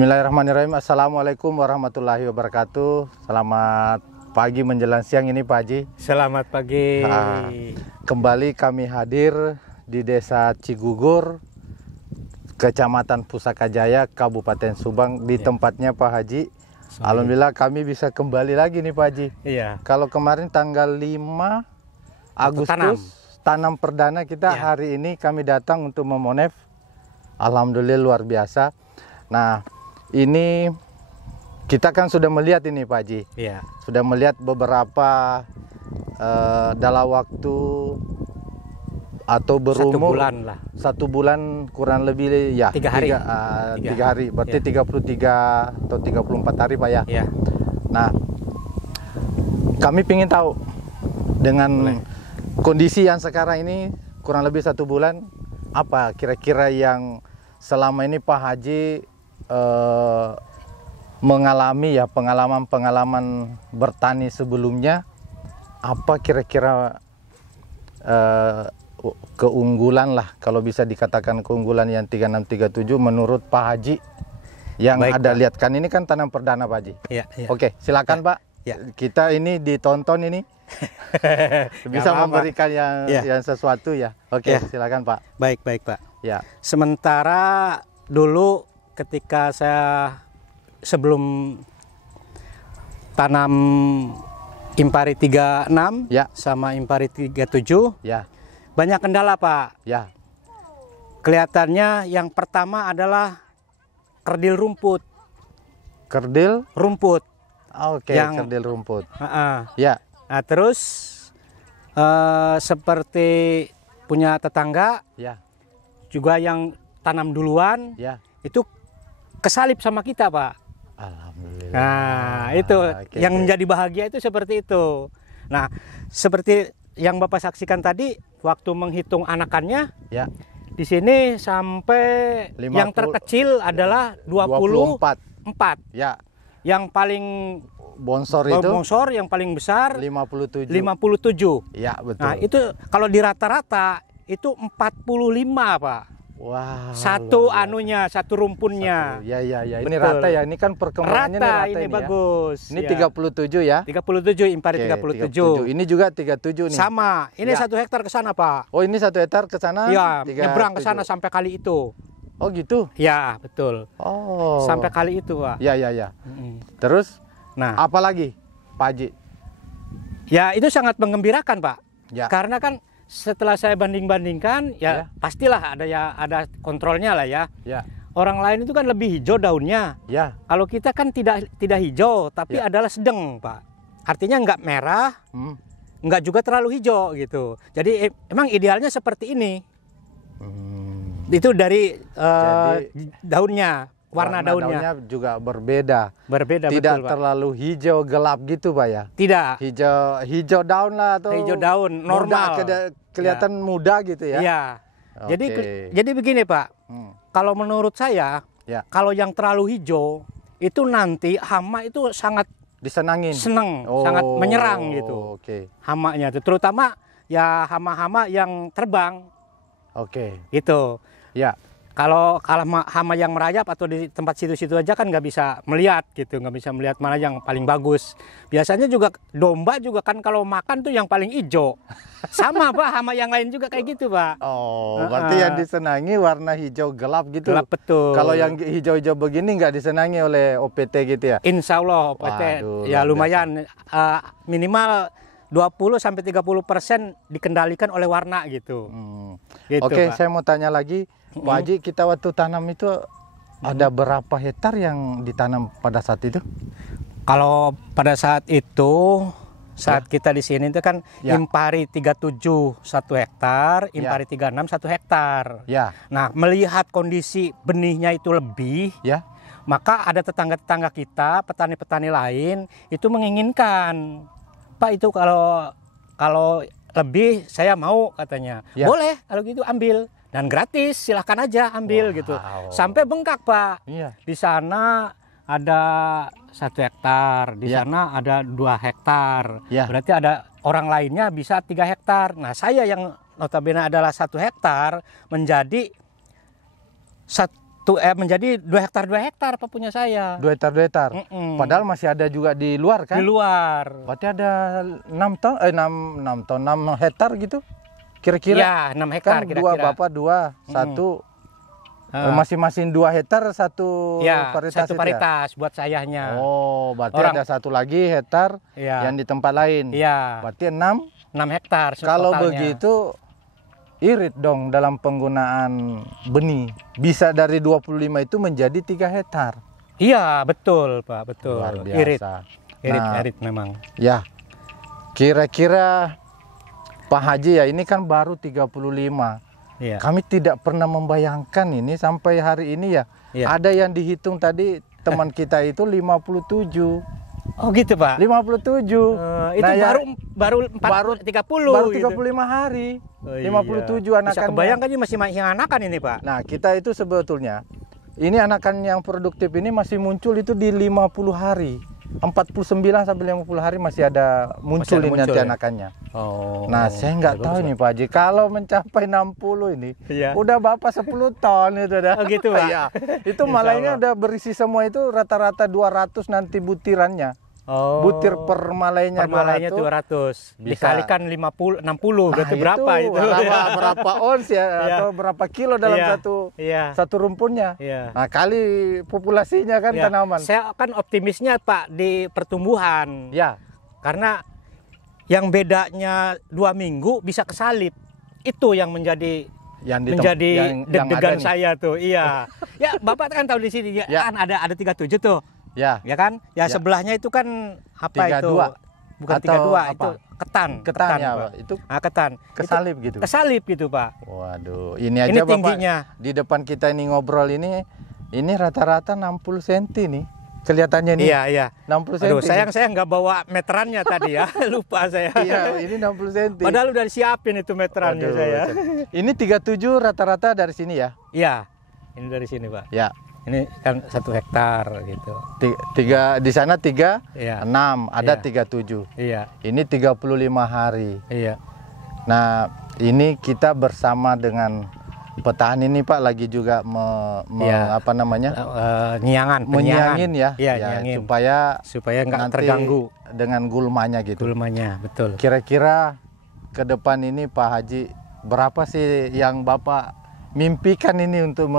Bismillahirrahmanirrahim. Assalamualaikum warahmatullahi wabarakatuh. Selamat pagi menjelang siang ini Pak Haji. Selamat pagi. Kembali kami hadir di Desa Cigugur, Kecamatan Pusaka Jaya, Kabupaten Subang, di tempatnya Pak Haji. Alhamdulillah kami bisa kembali lagi nih Pak Haji. Iya. Kalau kemarin tanggal 5 Agustus tanam perdana kita, hari ini kami datang untuk memonef. Alhamdulillah luar biasa. Nah, ini kita kan sudah melihat ini Pak Haji. Iya. Sudah melihat beberapa dalam waktu atau berumur 1 bulan lah. 1 bulan kurang lebih ya. 3 hari. 3 hari. Berarti 33 atau 34 hari Pak ya. Iya. Nah, kami ingin tahu dengan kondisi yang sekarang ini kurang lebih 1 bulan, apa kira-kira yang selama ini Pak Haji mengalami ya, pengalaman bertani sebelumnya, apa kira-kira keunggulan lah, kalau bisa dikatakan keunggulan yang 3637 menurut Pak Haji yang Baik, ada. Pak. Lihat kan ini kan tanam perdana Pak Haji. Iya, iya. Oke, silakan Pak. Ya. Kita ini ditonton ini bisa memberikan yang sesuatu ya. Oke, silakan Pak. Baik Pak. Ya. Sementara dulu ketika saya sebelum tanam Impari 36 sama Impari 37, banyak kendala Pak. Ya. Kelihatannya yang pertama adalah kerdil rumput. Kerdil rumput. Oke, kerdil rumput. Ya. Nah, terus seperti punya tetangga juga yang tanam duluan, itu kesalip sama kita Pak. Alhamdulillah. Nah, itu yang menjadi bahagia itu seperti itu. Nah, seperti yang Bapak saksikan tadi, waktu menghitung anakannya, di sini sampai 50, yang terkecil adalah 24. Ya. Yang paling bongsor yang paling besar 57. Ya, betul. Nah, itu kalau di rata-rata itu 45 Pak. Wow. Satu rumpunnya. Ya. Ini betul. Rata ya. Ini kan perkembangannya rata ini bagus. Ini 37 ya. 37 Impari 37. Ini juga 37 nih. Sama. Ini 1 hektar ke sana Pak. Oh, ini 1 hektar ke sana? Iya, nyebrang ke sana sampai kali itu. Oh, gitu? Ya, betul. Oh. Sampai kali itu Pak. Ya. Terus? Nah, apa lagi Pak Haji? Ya, itu sangat menggembirakan Pak. Ya. Karena kan setelah saya banding-bandingkan, pastilah ada kontrolnya lah ya. Orang lain itu kan lebih hijau daunnya. Kalau kita kan tidak hijau, tapi adalah sedang Pak. Artinya nggak merah, nggak juga terlalu hijau gitu. Jadi emang idealnya seperti ini. Itu dari daunnya. Warna daunnya juga berbeda. Tidak betul, Pak. terlalu hijau gelap gitu Pak ya? Tidak. Hijau daun lah, atau hijau daun normal. Kelihatan muda gitu ya? Iya. Jadi begini Pak. Kalau menurut saya, kalau yang terlalu hijau itu nanti hama itu sangat disenangin. Sangat menyerang gitu. Hamanya itu terutama ya hama-hama yang terbang. Gitu. Ya. Kalau hama yang merayap atau di tempat situ-situ aja kan nggak bisa melihat gitu, nggak bisa melihat mana yang paling bagus. Biasanya juga domba juga kan kalau makan tuh yang paling hijau. Sama Pak, hama yang lain juga kayak gitu Pak. Oh, berarti yang disenangi warna hijau gelap gitu. Gelap, betul. Kalau yang hijau-hijau begini nggak disenangi oleh OPT gitu ya? Insya Allah OPT. Waduh, ya lumayan, minimal 20-30% dikendalikan oleh warna gitu. Gitu, Oke, Pak. saya mau tanya lagi. Pak Haji, kita waktu tanam itu ada berapa hektar yang ditanam pada saat itu? Kalau pada saat itu, saat kita di sini itu kan Impari 37 1 hektar, Impari 36 1 hektar. Nah, melihat kondisi benihnya itu lebih, maka ada tetangga-tetangga kita, petani-petani lain itu menginginkan, Pak, itu kalau lebih saya mau katanya. Boleh kalau gitu ambil. Dan gratis, silahkan aja ambil gitu. Sampai bengkak Pak. Di sana ada 1 hektar, di sana ada 2 hektar. Berarti ada orang lainnya bisa 3 hektar. Nah, saya yang notabene adalah 1 hektar menjadi menjadi 2 hektar Pak punya saya. 2 hektar. Padahal masih ada juga di luar kan? Di luar. Berarti ada 6 hektar gitu? Kira-kira? Ya, 6 hektar kan kira-kira. 2 bapak 2, 1 masing-masing 2 hektar satu varietas. Satu varietas buat sayanya. Oh, berarti ada 1 lagi hektar yang di tempat lain. Iya. Berarti 6 hektar. Kalau begitu irit dong dalam penggunaan benih. Bisa dari 25 itu menjadi 3 hektar. Iya, betul Pak, betul. Luar biasa. Irit memang. Ya, kira-kira Pak Haji ya, ini kan baru 35. Ya. Kami tidak pernah membayangkan ini sampai hari ini ya. Ada yang dihitung tadi teman kita itu 57. Oh gitu Pak? 57. Itu baru 30 baru 35 gitu. Hari. 57 anakan. Bisa kebayang kan ini masih anakan ini Pak. Nah, kita itu sebetulnya ini anakan yang produktif ini masih muncul itu di 50 hari. 49 sampai 50 hari masih ada muncul nanti anakannya. Oh. Nah, saya nggak tahu nih Pak Haji, kalau mencapai 60 ini udah Bapak 10 ton itu dah. Oh gitu Pak. Ya. Itu malah ini udah berisi semua itu rata-rata 200 nanti butirannya. Oh. Butir per malainya 200. Dikalikan 60 berarti berapa itu? Berapa ons ya atau berapa kilo dalam satu rumpunnya. Nah, kali populasinya kan tanaman. Saya kan optimisnya Pak di pertumbuhan. Ya. Karena yang bedanya 2 minggu bisa kesalip. Itu yang menjadi deg-degan saya tuh. Iya. Ya, Bapak kan tahu di sini kan ada 37 tuh. Ya kan? Ya sebelahnya itu kan apa 32. Itu? Bukan 32 itu ketan ya, Pak. Itu ketan. Kesalip gitu. Kesalip gitu, Pak. Waduh, ini aja Bapak tingginya. Di depan kita ini ngobrol ini rata-rata 60 cm nih. Kelihatannya nih. Iya. 60 cm. Aduh, sayang saya nggak bawa meterannya tadi ya. Lupa saya. Iya, ini 60 cm. Padahal udah disiapin itu meterannya. saya. Ini 37 rata-rata dari sini ya? Iya. Ini dari sini, Pak. Ya. Ini kan 1 hektar gitu. Di sana 3, 6, ada 37. Iya. Ini 35 hari. Iya. Nah, ini kita bersama dengan petani ini Pak lagi juga apa namanya? Menyiangin ya. Nyiangin. Supaya nggak terganggu dengan gulmanya gitu. Gulmanya, betul. Kira-kira ke depan ini Pak Haji, berapa sih yang Bapak mimpikan ini untuk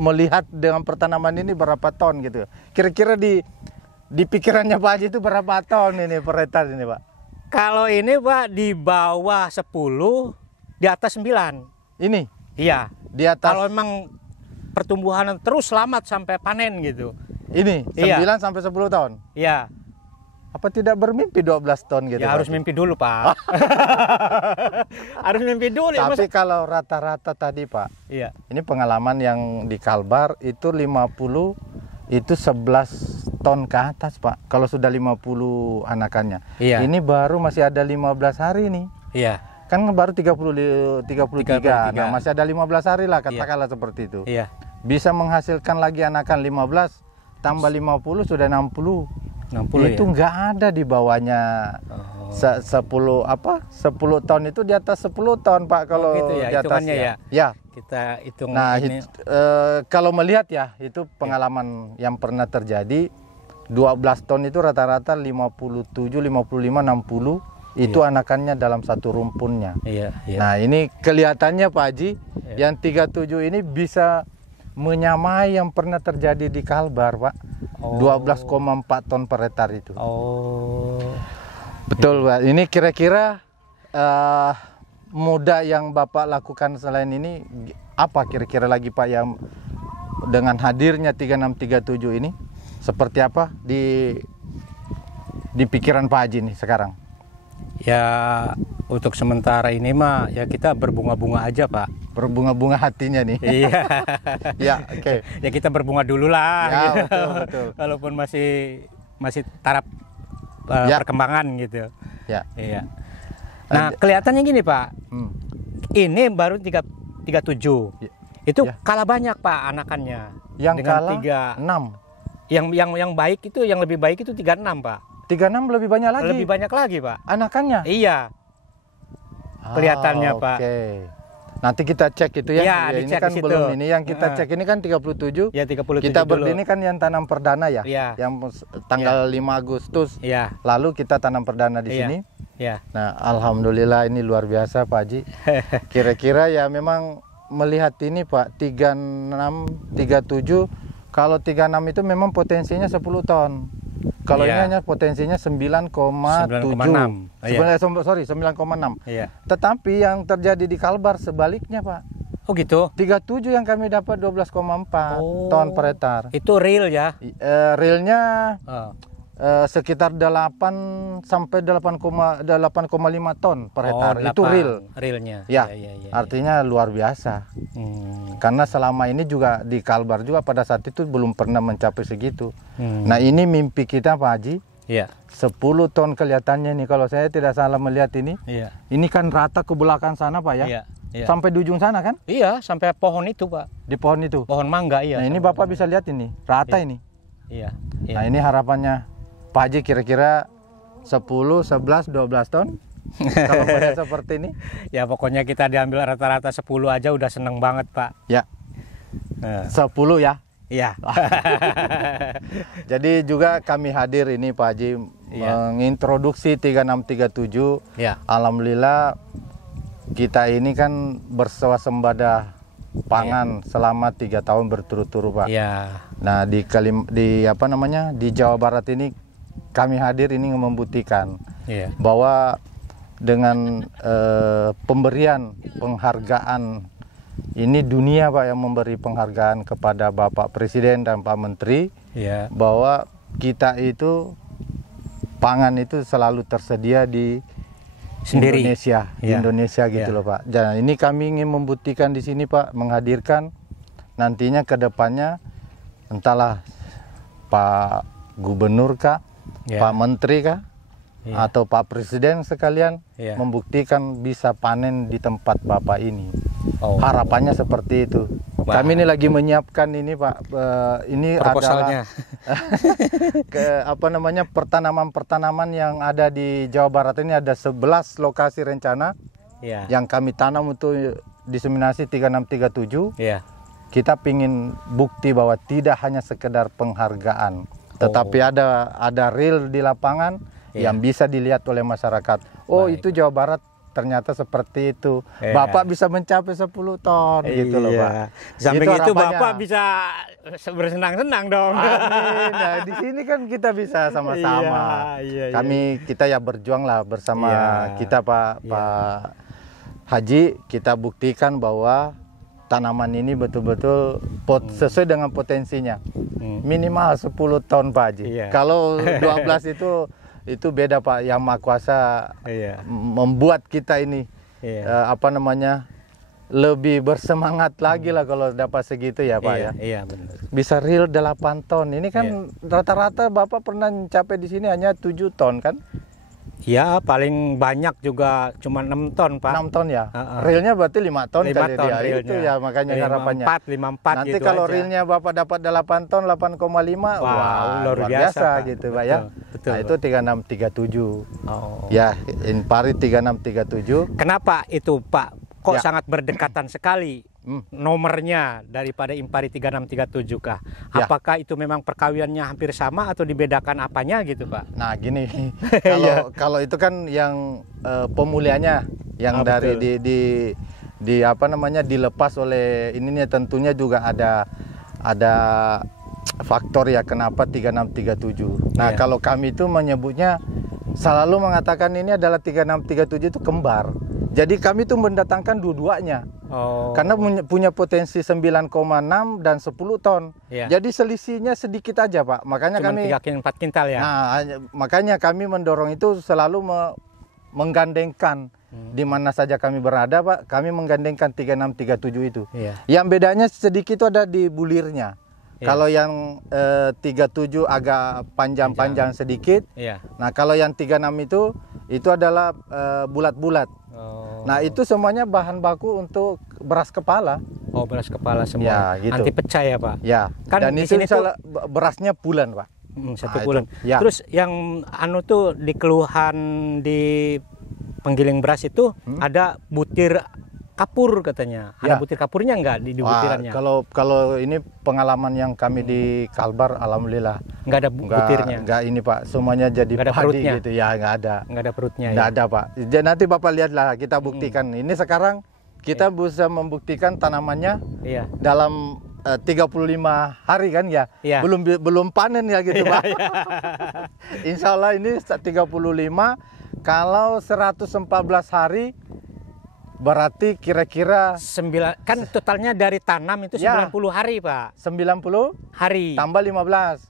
melihat dengan pertanaman ini berapa ton gitu? Kira-kira di pikirannya Pak Haji itu berapa ton ini per hektar ini Pak? Kalau ini Pak di bawah 10, di atas 9. Ini? Iya. Di atas. Kalau memang pertumbuhan terus selamat sampai panen gitu. Ini 9 sampai 10 ton? Iya. Apa tidak bermimpi 12 ton gitu? Ya harus mimpi dulu Pak. Harus mimpi dulu. Tapi kalau rata-rata tadi Pak, ini pengalaman yang di Kalbar itu 50 itu 11 ton ke atas Pak. Kalau sudah 50 anakannya. Ini baru masih ada 15 hari nih. Iya. Kan baru 33. Nah, masih ada 15 hari lah katakanlah seperti itu. Iya. Bisa menghasilkan lagi anakan 15 tambah 50 sudah 60. Itu nggak ada di bawahnya 10 ton itu di atas 10 ton Pak kalau gitu ya, di atasnya ya. Kita hitung. Nah kalau melihat ya itu pengalaman yang pernah terjadi 12 ton itu rata-rata 57, 55, 60 itu anakannya dalam satu rumpunnya. Nah ini kelihatannya Pak Haji yang 37 ini bisa menyamai yang pernah terjadi di Kalbar Pak. 12,4 ton per hektar itu. Betul Pak. Ini kira-kira muda yang Bapak lakukan selain ini apa kira-kira lagi Pak yang dengan hadirnya 3637 ini seperti apa di pikiran Pak Haji nih sekarang? Ya untuk sementara ini mah ya kita berbunga-bunga aja Pak. Berbunga-bunga hatinya nih. Iya. Ya oke. Ya kita berbunga dulu lah. Ya gitu. betul. Walaupun masih taraf perkembangan gitu. Ya. Iya. Nah kelihatannya gini Pak. Ini baru 37. Itu kalah banyak Pak anakannya. Yang dengan kalah 6. Yang baik itu yang lebih baik itu 36 Pak. 36 lebih banyak lagi. Lebih banyak lagi Pak. Anakannya? Iya. Kelihatannya Pak. Oke. Nanti kita cek itu ya. Ya, ya ini kan belum ini yang kita cek ini kan 37. Ya, 37 kita dulu. berdini kan yang tanam perdana ya. Yang tanggal 5 Agustus. Lalu kita tanam perdana di sini. Nah, alhamdulillah ini luar biasa Pak Haji. Kira-kira ya memang melihat ini Pak 36, 37. Kalau 36 itu memang potensinya 10 ton. Kalau ini hanya potensinya 9,7. 9,6. Tetapi yang terjadi di Kalbar sebaliknya, Pak. Oh gitu. 37 yang kami dapat 12,4 ton per hektar. Itu real ya? Realnya sekitar 8 sampai 8,5 ton per hektar. Itu real. Realnya. Ya. Artinya luar biasa. Karena selama ini juga di Kalbar juga pada saat itu belum pernah mencapai segitu. Nah, ini mimpi kita Pak Haji. 10 ton kelihatannya nih kalau saya tidak salah melihat ini. Ini kan rata ke belakang sana Pak ya. Sampai di ujung sana kan? Iya, sampai pohon itu Pak. Di pohon itu. Pohon mangga iya. Nah, ini Bapak bisa lihat ini, rata ini. Nah, ini harapannya Pak Haji kira-kira 10, 11, 12 ton. Kalau model seperti ini. Ya pokoknya kita diambil rata-rata 10 aja udah seneng banget Pak. Ya. 10 ya. Iya. Jadi juga kami hadir ini Pak Haji mengintroduksi 3637. Alhamdulillah kita ini kan berswasembada pangan selama 3 tahun berturut-turut Pak. Nah di Jawa Barat ini kami hadir ini membuktikan bahwa dengan pemberian penghargaan ini dunia Pak yang memberi penghargaan kepada Bapak Presiden dan Pak Menteri bahwa kita itu pangan itu selalu tersedia di Indonesia, Indonesia gitu loh Pak. Dan ini kami ingin membuktikan di sini Pak, menghadirkan nantinya ke depannya entahlah Pak Gubernur kah, Pak Menteri kah, atau Pak Presiden sekalian membuktikan bisa panen di tempat Bapak ini. Harapannya seperti itu. Kami ini lagi menyiapkan ini Pak, ini proposalnya. Adalah pertanaman-pertanaman yang ada di Jawa Barat ini ada 11 lokasi rencana yang kami tanam untuk diseminasi 3637. Kita ingin bukti bahwa tidak hanya sekedar penghargaan, tetapi ada real di lapangan yang bisa dilihat oleh masyarakat. Itu Jawa Barat ternyata seperti itu. Bapak bisa mencapai 10 ton gitu loh Pak. Samping itu Bapak bisa bersenang-senang dong. Amin. Nah, di sini kan kita bisa sama-sama. Kita ya berjuang lah bersama kita Pak Haji, kita buktikan bahwa tanaman ini betul-betul sesuai dengan potensinya. Minimal 10 ton Pak Haji. Kalau 12 itu beda Pak, yang Maha Kuasa membuat kita ini lebih bersemangat lagi lah kalau dapat segitu ya Pak ya. Benar. Bisa real 8 ton. Ini kan rata-rata Bapak pernah mencapai di sini hanya 7 ton kan? Ya paling banyak juga cuma 6 ton Pak. 6 ton ya? Realnya berarti 5 ton 5 kali ton dia. realnya. Itu ya makanya harapannya. 54 Nanti gitu kalau aja. realnya Bapak dapat 8 ton, 8,5, wah luar biasa gitu Pak ya. Nah itu 3637. Ya, Impari 3637. Kenapa itu Pak? Kok sangat berdekatan sekali nomornya daripada Impari 3637 kah? Apakah itu memang perkawinannya hampir sama atau dibedakan apanya gitu Pak? Nah gini, kalau itu kan yang pemulihannya yang dari dilepas oleh ininya tentunya juga ada faktor ya kenapa 3637. Nah kalau kami itu menyebutnya selalu mengatakan ini adalah 3637 itu kembar. Jadi kami tuh mendatangkan dua-duanya. Karena punya potensi 9,6 dan 10 ton. Jadi selisihnya sedikit aja Pak. Makanya cuma kami 3-4 kintal ya. Nah, makanya kami mendorong itu selalu menggandengkan di mana saja kami berada Pak, kami menggandengkan 3637 itu. Yang bedanya sedikit itu ada di bulirnya. Kalau yang 37 agak panjang-panjang sedikit. Nah, kalau yang 36 itu adalah bulat-bulat. Nah, itu semuanya bahan baku untuk beras kepala. Beras kepala semua. Gitu. Anti pecah ya Pak. Kan dan di sini tuh berasnya bulan Pak. 1 bulan. Terus yang tuh di keluhan di penggiling beras itu ada butir kapur katanya. Ada butir kapurnya nggak di butirannya? Kalau ini pengalaman yang kami di Kalbar, alhamdulillah nggak ada butirnya. Nggak ini Pak, semuanya jadi nggak ada padi perutnya. gitu ya, nggak ada. Nggak ada perutnya. Nggak ada Pak. Jadi nanti Bapak lihatlah, kita buktikan. Ini sekarang kita bisa membuktikan tanamannya dalam 35 hari kan ya. Belum panen ya gitu Pak. Insya Allah ini 35, kalau 114 hari berarti kira-kira kan totalnya dari tanam itu 90 hari Pak. 90 hari tambah 15.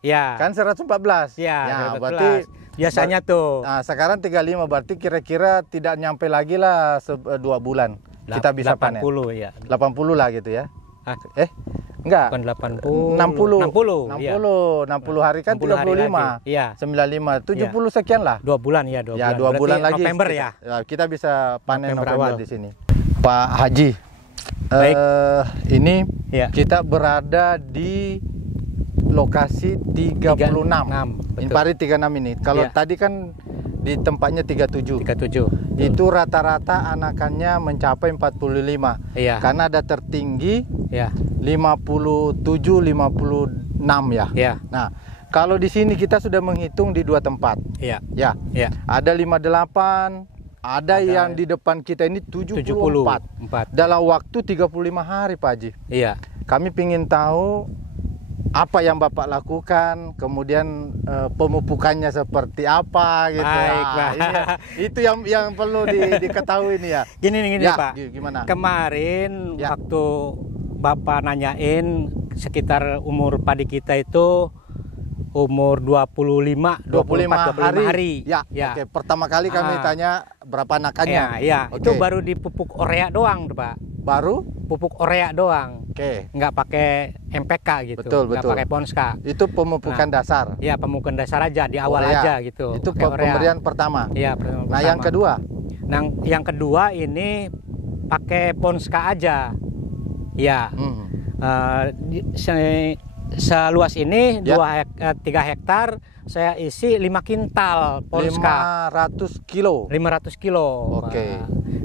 Ya. Kan 114. Ya, berarti biasanya tuh. Nah, sekarang 35 berarti kira-kira tidak nyampe lagi lah 2 bulan. Kita bisa 80, panen. Ya. 80 lah gitu ya. Enggak. Bukan 80. 60 hari kan 35. Iya. 95, 70 sekian lah. 2 bulan ya, 2 bulan. Ya, 2 bulan lagi. November ya. Kita bisa panen November di sini. Pak Haji. Baik. Ini kita berada di lokasi 36. Impari 36 ini. Kalau tadi kan di tempatnya 37. Itu rata-rata anakannya mencapai 45. Karena ada tertinggi 57, 56 ya. Nah, kalau di sini kita sudah menghitung di 2 tempat. Ada 58, ada yang di depan kita ini 74. Dalam waktu 35 hari Pak Haji. Kami ingin tahu apa yang Bapak lakukan, kemudian pemupukannya seperti apa gitu. Itu yang perlu diketahui nih ya. Gini Pak. Gimana? Kemarin waktu Bapak nanyain sekitar umur padi kita itu umur 25 hari. Oke. Pertama kali kami tanya berapa anakannya. Itu baru dipupuk urea doang, Pak. Baru pupuk urea doang. Nggak pakai MPK gitu. Nggak pakai Ponska. Itu pemupukan dasar. Ya, pemupukan dasar aja di awal aja gitu. Itu pemberian pertama. Nah, yang kedua. Yang kedua ini pakai Ponska aja. Seluas ini 3 hektar saya isi 5 kintal Ponska. 500 kilo. Oke.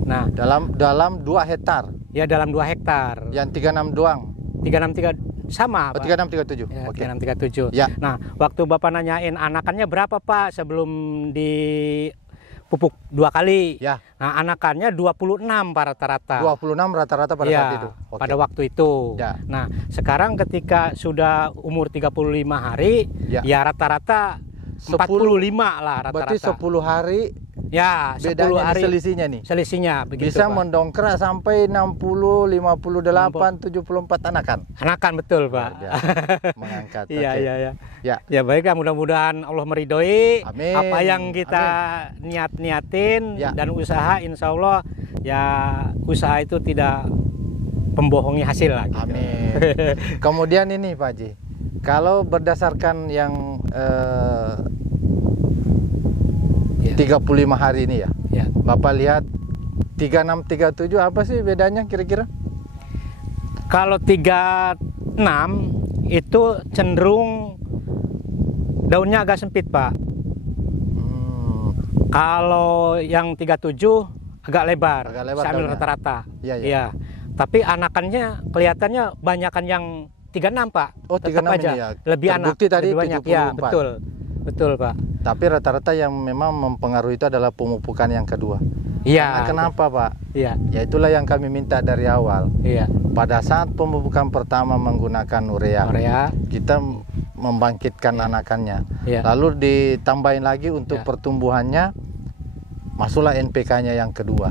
Nah, dalam 2 hektar. Ya, dalam 2 hektar. Yang 36 doang. 36 sama, Pak. 3637. Ya, 3637. Nah, waktu Bapak nanyain anakannya berapa, Pak, sebelum dipupuk 2 kali. Nah, anakannya 26 rata-rata. 26 rata-rata pada saat itu. Pada waktu itu. Nah, sekarang ketika sudah umur 35 hari, ya rata-rata 45 lah rata-rata. Berarti 10 hari. Ya, 10 hari selisihnya begitu, bisa Pak. mendongkrak sampai 60, 58, 74 anakan. Anakan, betul, Pak. Mengangkat. Iya. Ya, baik, mudah-mudahan Allah meridhoi apa yang kita niatin dan usaha, insya Allah ya usaha itu tidak membohongi hasil lah. Gitu. Amin. Kemudian ini Pak Haji, kalau berdasarkan yang 35 hari ini ya. Bapak lihat 36, 37 apa sih bedanya kira-kira? Kalau 36 itu cenderung daunnya agak sempit, Pak. Kalau yang 37 agak lebar sambil rata-rata. Iya. Tapi anakannya kelihatannya banyakan yang 36, Pak. Oh, 36 ini ya. Lebih anak. Terbukti tadi lebih banyak. 74. Ya, betul, Pak. Tapi rata-rata yang memang mempengaruhi itu adalah pemupukan yang kedua. Iya. Kenapa, Pak? Iya. Ya itulah yang kami minta dari awal. Iya. Pada saat pemupukan pertama menggunakan urea, kita membangkitkan anakannya. Lalu ditambahin lagi untuk pertumbuhannya, masuklah NPK-nya yang kedua.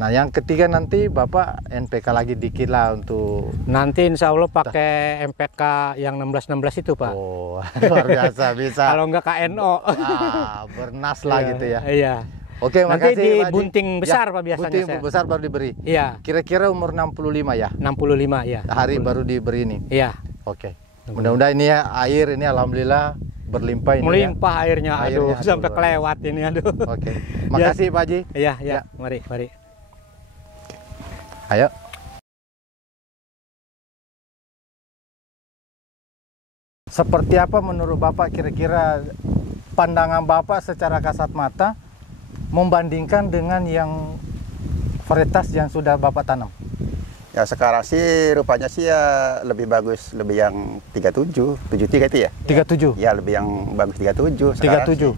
Nah, yang ketiga nanti Bapak NPK lagi dikit lah untuk. Nanti insya Allah pakai MPK yang 16-16 itu, Pak. Oh, luar biasa bisa. Kalau enggak KNO. Bernas lah gitu ya. Iya. Oke, nanti makasih di Pak bunting besar, Pak, biasanya. Bunting besar baru diberi. Iya. Kira-kira umur 65 ya? 65 ya. Hari baru diberi ini. Iya. Oke. Mudah-mudahan ini ya air ini alhamdulillah berlimpah ini. Melimpah airnya, sampai kelewat ini, Oke. Makasih Pak Haji. Iya. Mari. Ayo. Seperti apa menurut Bapak kira-kira pandangan Bapak secara kasat mata membandingkan dengan yang varietas yang sudah Bapak tanam? Ya sekarang sih rupanya sih ya lebih bagus, lebih yang 37, 73 itu ya? 37? Ya lebih yang bagus 37 sekarang 37? Sih.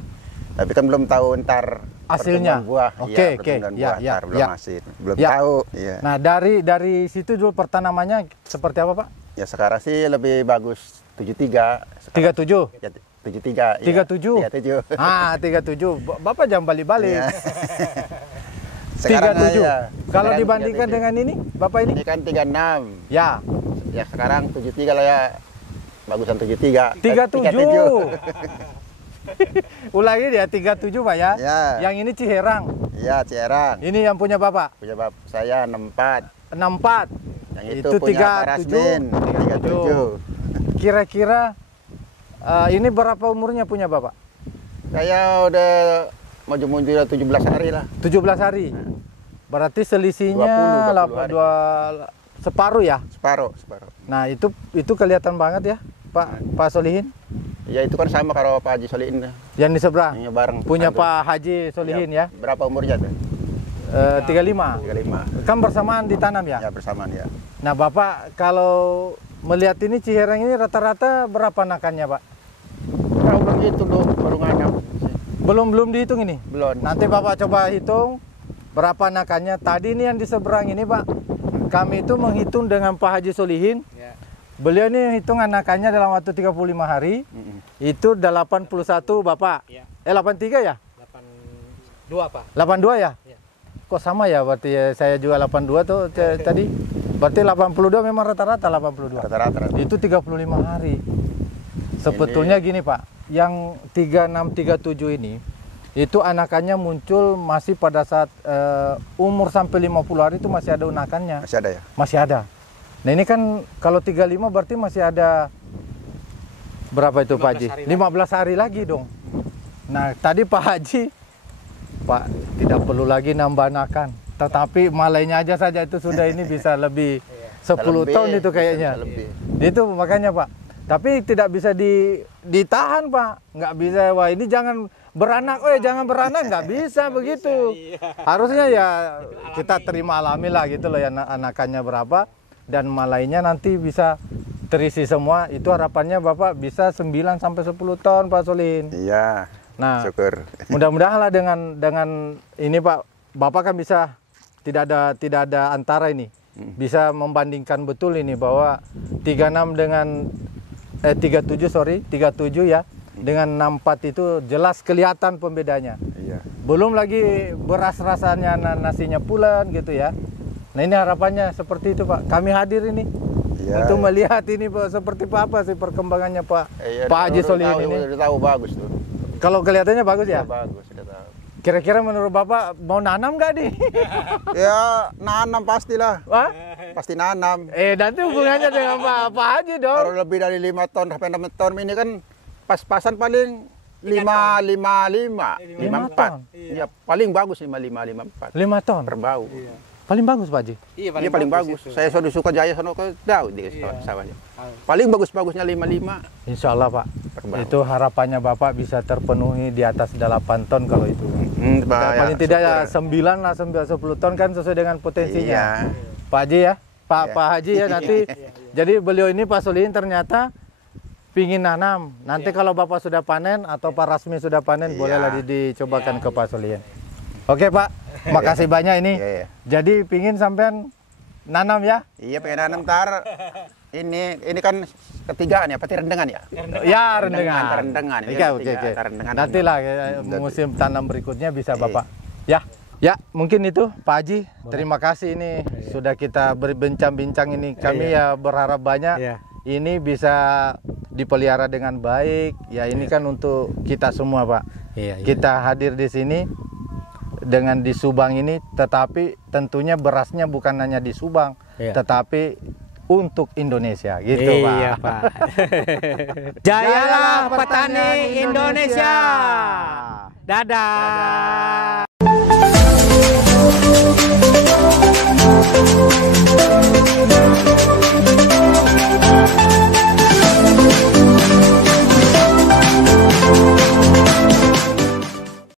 Tapi kan belum tahu ntar hasilnya. Buah. Oke. Ya, belum hasil, belum tahu. Ya. Nah dari situ dulu pertanamannya seperti apa Pak? Ya sekarang sih lebih bagus 73. 37? Ya, 73. 37? Ya, 37. 37. Bapak jangan balik-balik. Ya. 37. Ya. Kalau dibandingkan 37. Dengan ini, Bapak ini? Ini kan 36. Ya. Ya sekarang 73 lah ya. Bagusan 73. 37. Ulangi ya 37 Pak ya. Ya. Yang ini Ciherang. Ya, Ciherang. Ini yang punya Bapak? Punya Bapak saya 64. 64. Yang itu punya Pak Rasmin 37. Kira-kira ini berapa umurnya punya Bapak? Saya udah maju-maju 17 hari lah. 17 hari. Berarti selisihnya 20 separuh ya? Separuh. Nah, itu kelihatan banget ya, Pak Solihin? Ya itu kan sama kalau Pak Haji Solihin. Yang di seberang? Yang bareng. Punya Pak Haji Solihin ya? Berapa umurnya tuh? 35. Kan bersamaan ditanam ya? Ya, bersamaan ya. Nah, Bapak kalau melihat ini Ciherang ini rata-rata berapa nakannya, Pak? Kalau belum gitu dong, baru nganyam. Belum dihitung ini? Belum. Nanti Bapak coba hitung berapa nakannya. Tadi ini yang di seberang ini, Pak. Kami itu menghitung dengan Pak Haji Solihin. Ya. Beliau ini hitung anakannya dalam waktu 35 hari. Itu 81 Bapak. Ya. 83 ya? 82 Pak. 82 ya? Ya. Kok sama ya? Berarti ya, saya juga 82 tuh tadi. Berarti 82 memang rata-rata 82. Rata-rata. Itu 35 hari. Sebetulnya gini Pak, yang 3637 ini itu anakannya muncul masih pada saat umur sampai 50 hari itu masih ada anakannya. Masih ada ya? Masih ada. Nah ini kan kalau 35 berarti masih ada berapa itu Pak Haji? 15 hari lagi dong. Nah tadi Pak Haji, Pak tidak perlu lagi nambah anakan. Tetapi malainya aja saja itu sudah ini bisa lebih 10 tahun itu kayaknya. Itu makanya Pak. Tapi tidak bisa ditahan Pak. Nggak bisa, wah ini jangan beranak, jangan beranak, nggak bisa begitu. Harusnya ya kita terima alami lah gitu loh ya anakannya berapa. Dan malainya nanti bisa terisi semua. Itu harapannya Bapak bisa 9 sampai 10 ton Pak Solihin. Iya. Nah, syukur. Mudah-mudahan lah dengan ini Pak, Bapak kan bisa tidak ada antara ini. Bisa membandingkan betul ini bahwa 37 ya. Dengan 64 itu jelas kelihatan pembedanya. Iya. Belum lagi beras rasanya nasinya pulen gitu ya. Nah ini harapannya seperti itu Pak. Kami hadir ini untuk melihat ini Pak, seperti apa sih perkembangannya Pak Haji Solihin ini. Udah tahu bagus tuh. Kalau kelihatannya bagus ya? Bagus, sudah tahu. Kira-kira menurut Bapak mau nanam nggak nih? Ya nanam pastilah. Wah? Pasti nanam. Nanti hubungannya dengan Pak Haji dong. Kalau lebih dari 5 ton sampai 6 ton ini kan pas-pasan paling 5, 54. Ya paling bagus 5, 54. 5 ton? Per bau. Iya. Paling bagus Pak Haji? Iya paling bagus. Saya sudah suka Jaya sono ke jauh di sawahnya. Paling bagus-bagusnya 55. Insya Allah Pak. Itu harapannya Bapak bisa terpenuhi di atas 8 ton kalau itu. Paling tidak ya 9 lah, 10 ton kan sesuai dengan potensinya. Iya. Pak Haji ya, Pak Haji ya nanti. Jadi beliau ini Pak Solihin ternyata pingin nanam. Nanti kalau Bapak sudah panen atau Pak Rasmi sudah panen, bolehlah dicobakan ke Pak Solihin. Oke Pak, makasih banyak ini. Jadi pingin sampean nanam ya? Iya pengen nanam ntar. Ini kan ketigaan ya, pasti rendengan ya? Ya rendengan. Rendengan. Oke. Nantilah musim tanam berikutnya bisa Bapak. Ya mungkin itu Pak Haji. Terima kasih ini sudah kita berbincang-bincang ini. Kami ya berharap banyak ini bisa dipelihara dengan baik. Ya ini kan untuk kita semua Pak. Kita hadir di sini dengan di Subang ini, tetapi tentunya berasnya bukan hanya di Subang, tetapi untuk Indonesia, gitu Pak. Iya Pak. Jayalah petani Indonesia. Dadah.